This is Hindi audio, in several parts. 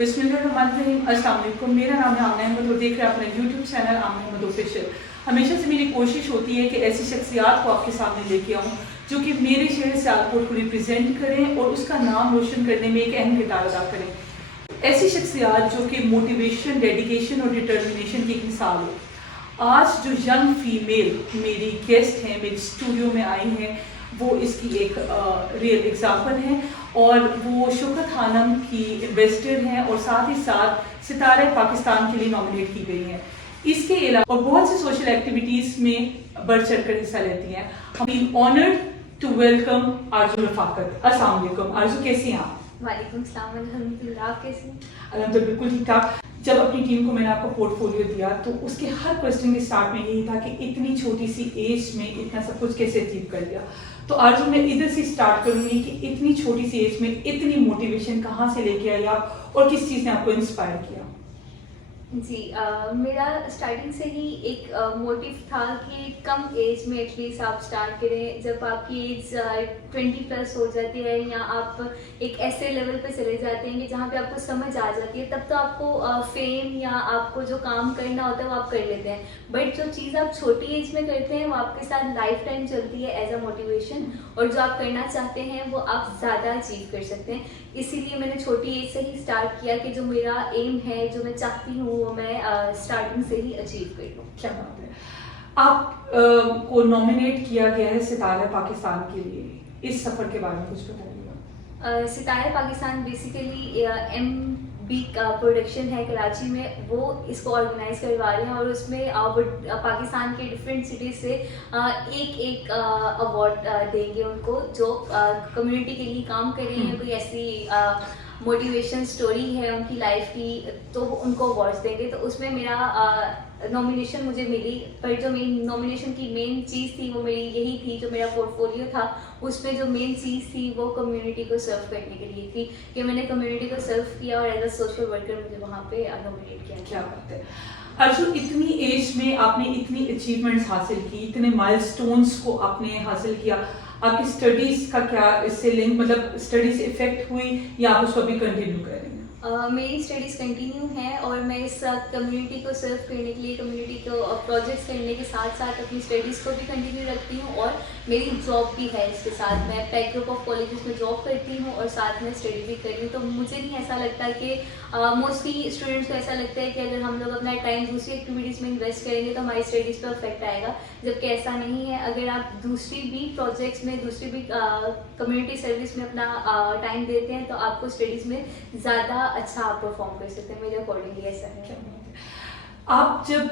बिस्मिल्लाहिर्रहमानिर्रहीम। अस्सलाम वालेकुम। मेरा नाम है आमना अहमद और देख रहे हैं अपना यूट्यूब चैनल आमना अहमद ऑफिशियल। हमेशा से मेरी कोशिश होती है कि ऐसी शख्सियात को आपके सामने लेके आऊँ जो कि मेरे शहर सियालकोट को रिप्रेजेंट करें और उसका नाम रोशन करने में एक अहम किरदार अदा करें। ऐसी शख्सियात जो कि मोटिवेशन, डेडिकेशन और डिटर्मिनेशन की एक मिसाल हो। आज जो यंग फीमेल मेरी गेस्ट हैं, मेरे स्टूडियो में आई हैं, वो इसकी एक रियल एग्जाम्पल है और वो शौकत खानम की इन्वेस्टर हैं और साथ ही साथ सितारे पाकिस्तान के लिए नॉमिनेट की गई हैं। इसके अलावा और बहुत सी सोशल एक्टिविटीज़ में बढ़ चढ़ कर हिस्सा लेती हैं। हम ऑनर्ड टू वेलकम आरजू रफाकत। अस्सलाम वालेकुम आरजू, कैसी हैं आप? वालेकुम सलाम, अल्हम्दुलिल्लाह। आप कैसे हैं? अल्हम्दुलिल्लाह, बिल्कुल ठीक ठाक। जब अपनी टीम को मैंने आपको पोर्टफोलियो दिया तो उसके हर क्वेश्चन के स्टार्ट में यही था कि इतनी छोटी सी एज में इतना सब कुछ कैसे अचीव कर लिया। तो आज मैं इधर से स्टार्ट करूंगी कि इतनी छोटी सी एज में इतनी मोटिवेशन कहाँ से लेके आई आप और किस चीज़ ने आपको इंस्पायर किया? जी, मेरा स्टार्टिंग से ही एक मोटिव था कि कम एज में एटलीस्ट आप स्टार्ट करें। जब आपकी एज 20+ हो जाती है या आप एक ऐसे लेवल पे चले जाते हैं कि जहाँ पे आपको समझ आ जाती है, तब तो आपको फेम या आपको जो काम करना होता है वो आप कर लेते हैं। बट जो चीज़ आप छोटी एज में करते हैं वो आपके साथ लाइफ टाइम चलती है एज अ मोटिवेशन, और जो आप करना चाहते हैं वो आप ज़्यादा अचीव कर सकते हैं। इसीलिए मैंने छोटी एज से ही स्टार्ट किया कि जो मेरा एम है, जो मैं चाहती हूँ, वो मैं स्टार्टिंग से ही अचीव कर लूँ। क्या बात है। आप को नॉमिनेट किया गया है सितारे पाकिस्तान के लिए, इस सफ़र के बारे में कुछ बताइएगा। सितारे पाकिस्तान बेसिकली MB का प्रोडक्शन है कराची में, वो इसको ऑर्गेनाइज करवा रहे हैं और उसमें पाकिस्तान के डिफरेंट सिटीज़ से एक अवार्ड देंगे उनको जो कम्युनिटी के लिए काम कर रहे हैं। कोई ऐसी मोटिवेशन स्टोरी है उनकी लाइफ की, तो उनको अवार्ड्स देंगे। तो उसमें मेरा नॉमिनेशन मुझे मिली, पर जो मेरी नॉमिनेशन की मेन चीज़ थी वो मेरी यही थी, जो मेरा पोर्टफोलियो था उसमें जो मेन चीज़ थी वो कम्युनिटी को सर्व करने के लिए थी कि मैंने कम्युनिटी को सर्व किया और एज अ सोशल वर्कर मुझे वहाँ पे नॉमिनेट किया। क्या बात है अर्जुन, इतनी एज में आपने इतनी अचीवमेंट्स हासिल की, इतने माइलस्टोन्स को आपने हासिल किया। आपकी स्टडीज़ का क्या इससे लिंक, मतलब स्टडी से इफेक्ट हुई या आप उसको अभी कंटिन्यू कर रहे हैं? मेरी स्टडीज़ कंटिन्यू हैं और मैं इस कम्युनिटी को सर्व करने के लिए, कम्युनिटी को प्रोजेक्ट्स करने के साथ साथ अपनी स्टडीज़ को भी कंटिन्यू रखती हूँ और मेरी जॉब भी है इसके साथ। मैं पैक ग्रुप ऑफ कॉलेजेस में जॉब करती हूँ और साथ में स्टडी भी कर रही हूँ। तो मुझे नहीं ऐसा लगता कि मोस्टली स्टूडेंट्स को ऐसा लगता है कि अगर हम लोग अपना टाइम दूसरी एक्टिविटीज़ में इन्वेस्ट करेंगे तो हमारी स्टडीज़ पर अफेक्ट आएगा, जबकि ऐसा नहीं है। अगर आप दूसरी भी प्रोजेक्ट्स में, दूसरी भी कम्युनिटी सर्विस में अपना टाइम देते हैं तो आपको स्टडीज़ में ज़्यादा अच्छा आप परफॉर्म कर सकते हैं। मेरे अकॉर्डिंगली ऐसा है। आप जब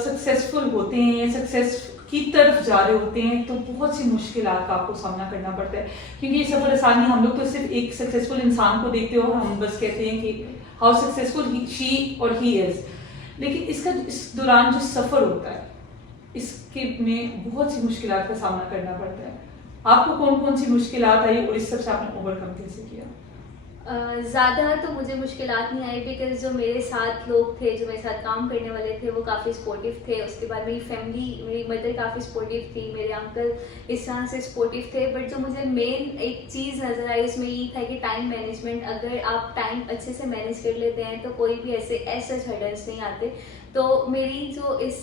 सक्सेसफुल होते हैं, सक्सेस की तरफ जा रहे होते हैं, तो बहुत सी मुश्किलात का आपको सामना करना पड़ता है, क्योंकि ये सफर आसान नहीं। हम लोग तो सिर्फ एक सक्सेसफुल इंसान को देखते हो और हम बस कहते हैं कि हाउ सक्सेसफुल शी और ही इज, लेकिन इसका इस दौरान जो सफ़र होता है इसके में बहुत सी मुश्किलात का सामना करना पड़ता है। आपको कौन कौन सी मुश्किलात आई और इस सबसे आपने ओवरकम कैसे किया? ज़्यादा तो मुझे मुश्किलात नहीं आई, बिकॉज जो मेरे साथ लोग थे, जो मेरे साथ काम करने वाले थे, वो काफ़ी सपोर्टिव थे। उसके बाद मेरी फैमिली, मेरी मदर काफ़ी सपोर्टिव थी, मेरे अंकल इस तरह से सपोर्टिव थे। बट जो मुझे मेन एक चीज़ नज़र आई उसमें ये था कि टाइम मैनेजमेंट। अगर आप टाइम अच्छे से मैनेज कर लेते हैं तो कोई भी ऐसे हर्डल्स नहीं आते। तो मेरी जो इस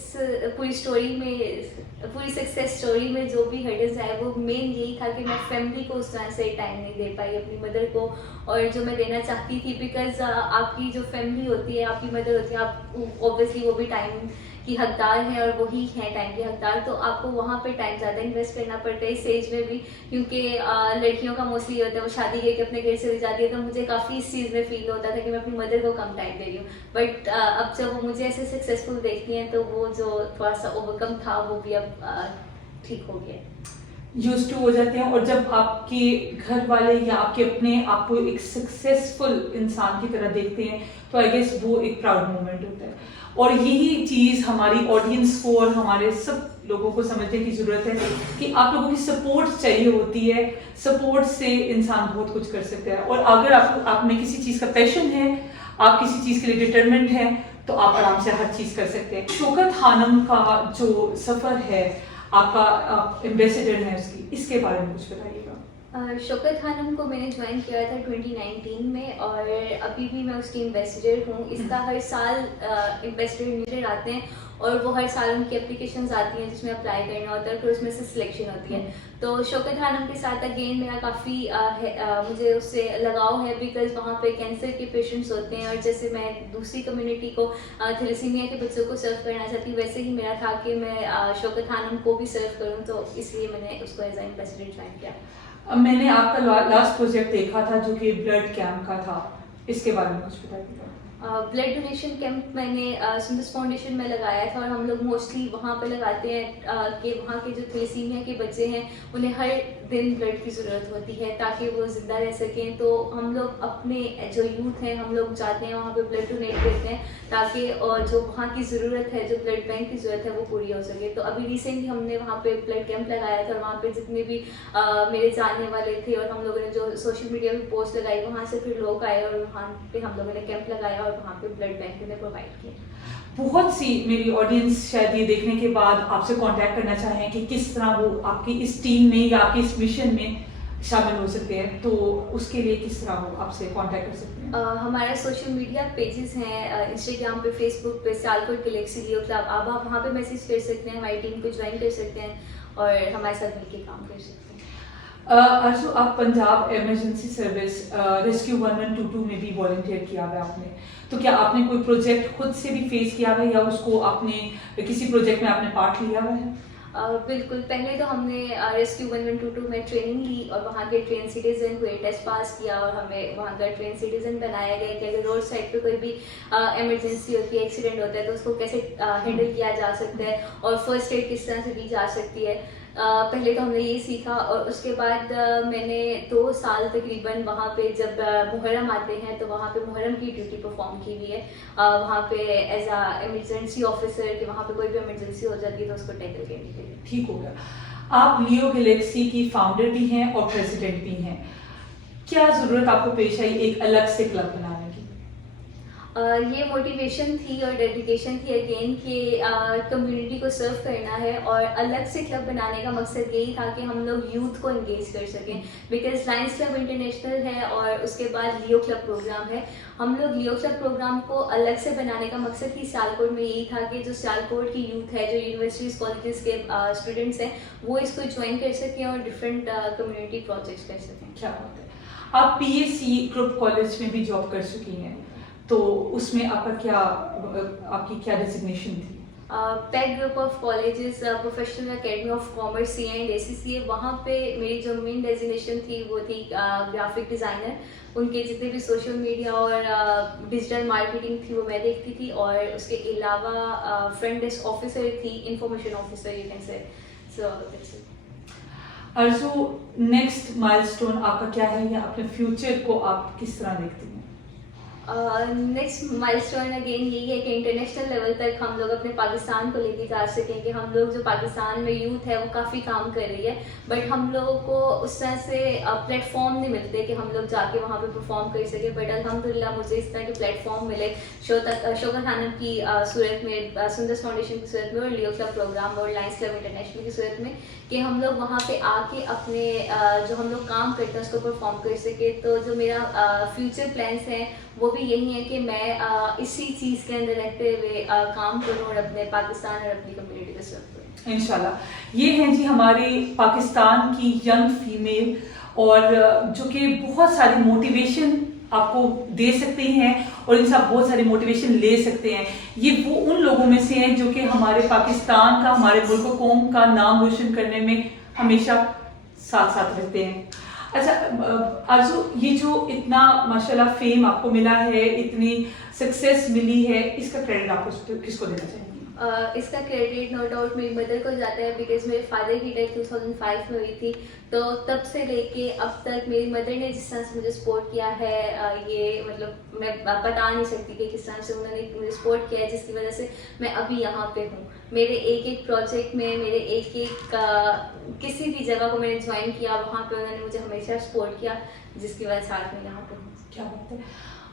पूरी स्टोरी में, पूरी सक्सेस स्टोरी में जो भी हर्डल्स आए वो मेन यही था कि मैं फैमिली को उस तरह से टाइम नहीं दे पाई, अपनी मदर को, और जो मैं देना चाहती थी। बिकॉज आपकी जो फैमिली होती है, आपकी मदर होती है, आप ऑब्वियसली वो भी टाइम की हकदार हैं और वही हैं टाइम के हकदार। तो आपको वहाँ पे टाइम ज़्यादा इन्वेस्ट करना पड़ता है इस एज में भी, क्योंकि लड़कियों का मोस्टली होता है वो शादी करके अपने घर से जाती है। तो मुझे काफ़ी इस चीज़ में फील होता था कि मैं अपनी मदर को कम टाइम दे रही हूँ। बट अब जब वो मुझे ऐसे सक्सेसफुल देखती हैं तो वो जो थोड़ा सा ओवरकम था वो भी अब ठीक हो गया, यूज्ड टू हो जाते हैं। और जब आपके घर वाले या आपके अपने आप को एक सक्सेसफुल इंसान की तरह देखते हैं तो आई गेस वो एक प्राउड मोमेंट होता है। और यही चीज़ हमारी ऑडियंस को और हमारे सब लोगों को समझने की ज़रूरत है कि आप लोगों की सपोर्ट चाहिए होती है। सपोर्ट से इंसान बहुत कुछ कर सकता है। और अगर आप में किसी चीज़ का पैशन है, आप किसी चीज़ के लिए डिटरमिन्ड हैं, तो आप आराम से हर चीज़ कर सकते हैं। शौकत खानम का जो सफ़र है, आपका एम्बेसडर है उसकी, इसके बारे में कुछ बताइएगा। शौकत खानम को मैंने ज्वाइन किया था 2019 में, और अभी भी मैं उसकी एम्बेसडर हूँ। इसका हर साल एम्बेसडर आते हैं और वो हर साल उनकी एप्लीकेशंस आती हैं जिसमें अप्लाई करना होता है, फिर उसमें से सिलेक्शन होती है। तो शौकत खानम के साथ अगेन मेरा काफ़ी मुझे उससे लगाव है, बिकॉज वहाँ पे कैंसर के पेशेंट्स होते हैं, और जैसे मैं दूसरी कम्युनिटी को थैलेसीमिया के बच्चों को सर्व करना चाहती हूँ, वैसे ही मेरा था कि मैं शौकत खानम को भी सर्व करूँ, तो इसलिए मैंने उसको एज ए एम्बेसडर ज्वाइन किया। मैंने आपका लास्ट प्रोजेक्ट देखा था जो कि ब्लड कैंप का था, इसके बारे में कुछ बताइए। ब्लड डोनेशन कैंप मैंने सुंदस फाउंडेशन में लगाया था, और हम लोग मोस्टली वहाँ पे लगाते हैं कि वहाँ के जो थैलेसीमिया के बच्चे हैं उन्हें हर दिन ब्लड की ज़रूरत होती है ताकि वो ज़िंदा रह सकें। तो हम लोग अपने जो यूथ हैं हम लोग जाते हैं वहाँ पे ब्लड डोनेट करते हैं ताकि और जो वहाँ की ज़रूरत है, जो ब्लड बैंक की ज़रूरत है, वो पूरी हो सके। तो अभी रिसेंटली हमने वहाँ पे ब्लड कैंप लगाया था, और वहाँ पे जितने भी मेरे जानने वाले थे और हम लोगों ने जो सोशल मीडिया पे पोस्ट लगाई, वहाँ से फिर लोग आए और वहाँ पे हम लोगों ने कैंप लगाया और वहाँ पे ब्लड बैंक उन्हें प्रोवाइड किया। बहुत सी मेरी ऑडियंस शायद ये देखने के बाद आपसे कांटेक्ट करना चाहें कि किस तरह वो आपकी इस टीम में या आपके इस मिशन में शामिल हो सकते हैं, तो उसके लिए किस तरह वो आपसे कांटेक्ट कर सकते हैं? हमारा सोशल मीडिया पेजेस हैं, इंस्टाग्राम पे, फेसबुक पे, सियालकोट गैलेक्सी लियो क्लब। आप वहाँ पे मैसेज कर सकते हैं, हमारी टीम को ज्वाइन कर सकते हैं और हमारे साथ मिलकर काम कर सकते हैं। अर्जु, आप पंजाब इमरजेंसी सर्विस रेस्क्यू 1122 में भी वॉलंटियर किया हुआ आपने, तो क्या आपने कोई प्रोजेक्ट खुद से भी फेस किया हुआ है या उसको आपने किसी प्रोजेक्ट में आपने पार्ट लिया हुआ है? बिल्कुल, पहले तो हमने रेस्क्यू 1122 में ट्रेनिंग ली और वहाँ के ट्रेन सिटीजन हुए, टेस्ट पास किया और हमें वहाँ का ट्रेन सिटीजन बनाया गया कि अगर रोड साइड पे कोई भी इमरजेंसी होती है, एक्सीडेंट होता है, तो उसको कैसे हैंडल किया जा सकता है और फर्स्ट एड किस तरह से दी जा सकती है। पहले तो हमने ये सीखा, और उसके बाद मैंने 2 साल तकरीबन वहाँ पे जब मुहर्रम आते हैं तो वहाँ पे मुहर्रम की ड्यूटी परफॉर्म की हुई है, वहाँ पे एज अ इमरजेंसी ऑफिसर कि वहाँ पे कोई भी इमरजेंसी हो जाती है तो उसको टैकल करने के लिए। ठीक हो गया। आप लियो गैलेक्सी की फाउंडर भी हैं और प्रेसिडेंट भी हैं, क्या ज़रूरत आपको पेश आई एक अलग से क्लब बनाने की? ये मोटिवेशन थी और डेडिकेशन थी अगेन कि कम्युनिटी को सर्व करना है, और अलग से क्लब बनाने का मकसद यही था कि हम लोग यूथ को एंगेज कर सकें, बिकॉज लायंस क्लब इंटरनेशनल है और उसके बाद लियो क्लब प्रोग्राम है। हम लोग लियो क्लब प्रोग्राम को अलग से बनाने का मकसद ही सियालकोट में यही था कि जो सियालकोट की यूथ है, जो यूनिवर्सिटीज़ कॉलेजेस के स्टूडेंट्स हैं, वो इसको ज्वाइन कर सकें और डिफरेंट कम्युनिटी प्रोजेक्ट्स कर सकें। क्या बात है। आप PSC ग्रुप कॉलेज में भी जॉब कर चुकी हैं, तो उसमें आपकी क्या डेजिग्नेशन थी? Pack group of colleges, professional academy of commerce, CA and ACCA, वहाँ पे मेरी जो मेन डेजिग्नेशन थी वो थी ग्राफिक डिज़ाइनर। उनके जितने भी सोशल मीडिया और डिजिटल मार्केटिंग थी वो मैं देखती थी, और उसके अलावा फ्रंट डेस्क ऑफिसर थी, information officer you can say. So that's it. Arju, next milestone आपका क्या है या अपने फ्यूचर को आप किस तरह देखती हैं? नेक्स्ट माइलस्टोन अगेन यही है कि इंटरनेशनल लेवल तक हम लोग अपने पाकिस्तान को लेके जा सकें, कि हम लोग जो पाकिस्तान में यूथ है वो काफ़ी काम कर रही है, बट हम लोगों को उस तरह से प्लेटफॉर्म नहीं मिलते कि हम लोग जाके वहाँ पे परफॉर्म कर सकें। बट अल्हम्दुलिल्लाह मुझे इस तरह के प्लेटफॉर्म मिले शौकत खानम की सूरत में, सुंदस फाउंडेशन की सूरत में, और लियो क्लब प्रोग्राम और लायंस क्लब इंटरनेशनल की सूरत में, कि हम लोग वहाँ पे आके अपने जो हम लोग काम करते हैं उसको परफॉर्म कर सके। तो जो मेरा फ्यूचर प्लान्स हैं वो भी यही है कि मैं इसी चीज़ के अंदर रहते हुए काम करूँ और अपने पाकिस्तान और अपनी कम्युनिटी को सर्व करूँ इंशाल्लाह। ये हैं जी हमारे पाकिस्तान की यंग फीमेल, और जो कि बहुत सारी मोटिवेशन आपको दे सकते हैं और इनसे आप बहुत सारी मोटिवेशन ले सकते हैं। ये वो उन लोगों में से हैं जो कि हमारे पाकिस्तान का, हमारे मुल्क कौम का नाम रोशन करने में हमेशा साथ साथ रहते हैं। अच्छा अर्जु, ये जो इतना माशाल्लाह फेम आपको मिला है, इतनी सक्सेस मिली है, इसका क्रेडिट आपको किसको देना चाहिए? इसका क्रेडिट नो डाउट मेरी मदर को जाता है, बिकॉज मेरे फादर की डेथ 2005 में हुई थी। तो तब से लेके अब तक मेरी मदर ने जिस तरह से मुझे सपोर्ट किया है, ये मतलब मैं बता नहीं सकती कि किस तरह से उन्होंने मुझे सपोर्ट किया है, जिसकी वजह से मैं अभी यहाँ पे हूँ। मेरे एक एक प्रोजेक्ट में, मेरे एक एक किसी भी जगह को मैंने ज्वाइन किया, वहाँ पे उन्होंने मुझे हमेशा सपोर्ट किया, जिसकी वजह से आज मैं यहाँ पे हूँ। क्या बात है।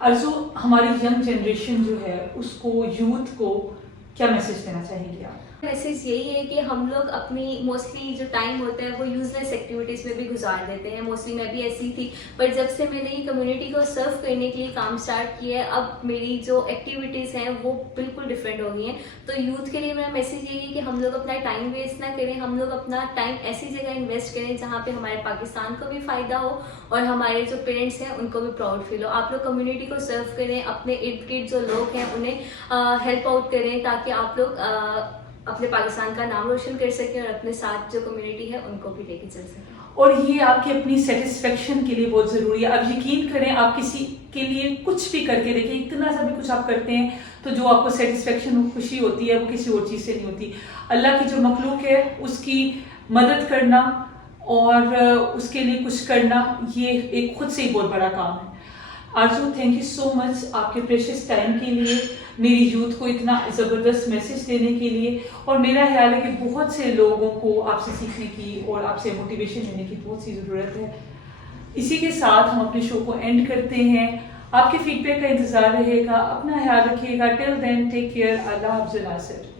अर्जु, हमारी यंग जनरेशन जो है उसको, यूथ को क्या मैसेज देना चाहेंगे आप? मैसेज यही है कि हम लोग अपनी मोस्टली जो टाइम होता है वो यूजलेस एक्टिविटीज़ में भी गुजार देते हैं। मोस्टली मैं भी ऐसी थी, पर जब से मैंने ये कम्युनिटी को सर्व करने के लिए काम स्टार्ट किया है, अब मेरी जो एक्टिविटीज़ हैं वो बिल्कुल डिफरेंट हो गई हैं। तो यूथ के लिए मेरा मैसेज यही है कि हम लोग अपना टाइम वेस्ट ना करें, हम लोग अपना टाइम ऐसी जगह इन्वेस्ट करें जहाँ पे हमारे पाकिस्तान को भी फ़ायदा हो और हमारे जो पेरेंट्स हैं उनको भी प्राउड फील हो। आप लोग कम्युनिटी को सर्व करें, अपने इर्द गिर्द जो लोग हैं उन्हें हेल्प आउट करें, ताकि आप लोग अपने पाकिस्तान का नाम रोशन कर सकें और अपने साथ जो कम्युनिटी है उनको भी लेके चल सकें। और ये आपकी अपनी सेटिस्फेक्शन के लिए बहुत ज़रूरी है। आप यकीन करें, आप किसी के लिए कुछ भी करके देखिए, इतना सा भी कुछ आप करते हैं तो जो आपको सेटिस्फेक्शन और खुशी होती है वो किसी और चीज़ से नहीं होती। अल्लाह की जो मखलूक है उसकी मदद करना और उसके लिए कुछ करना, ये एक खुद से ही बहुत बड़ा काम है। आरजू, थैंक यू सो मच आपके प्रेशियस टाइम के लिए, मेरी यूथ को इतना ज़बरदस्त मैसेज देने के लिए। और मेरा ख्याल है कि बहुत से लोगों को आपसे सीखने की और आपसे मोटिवेशन लेने की बहुत सी ज़रूरत है। इसी के साथ हम अपने शो को एंड करते हैं। आपके फीडबैक का इंतज़ार रहेगा। अपना ख्याल रखिएगा। Till then take care. अल्लाह हाफ़िज़।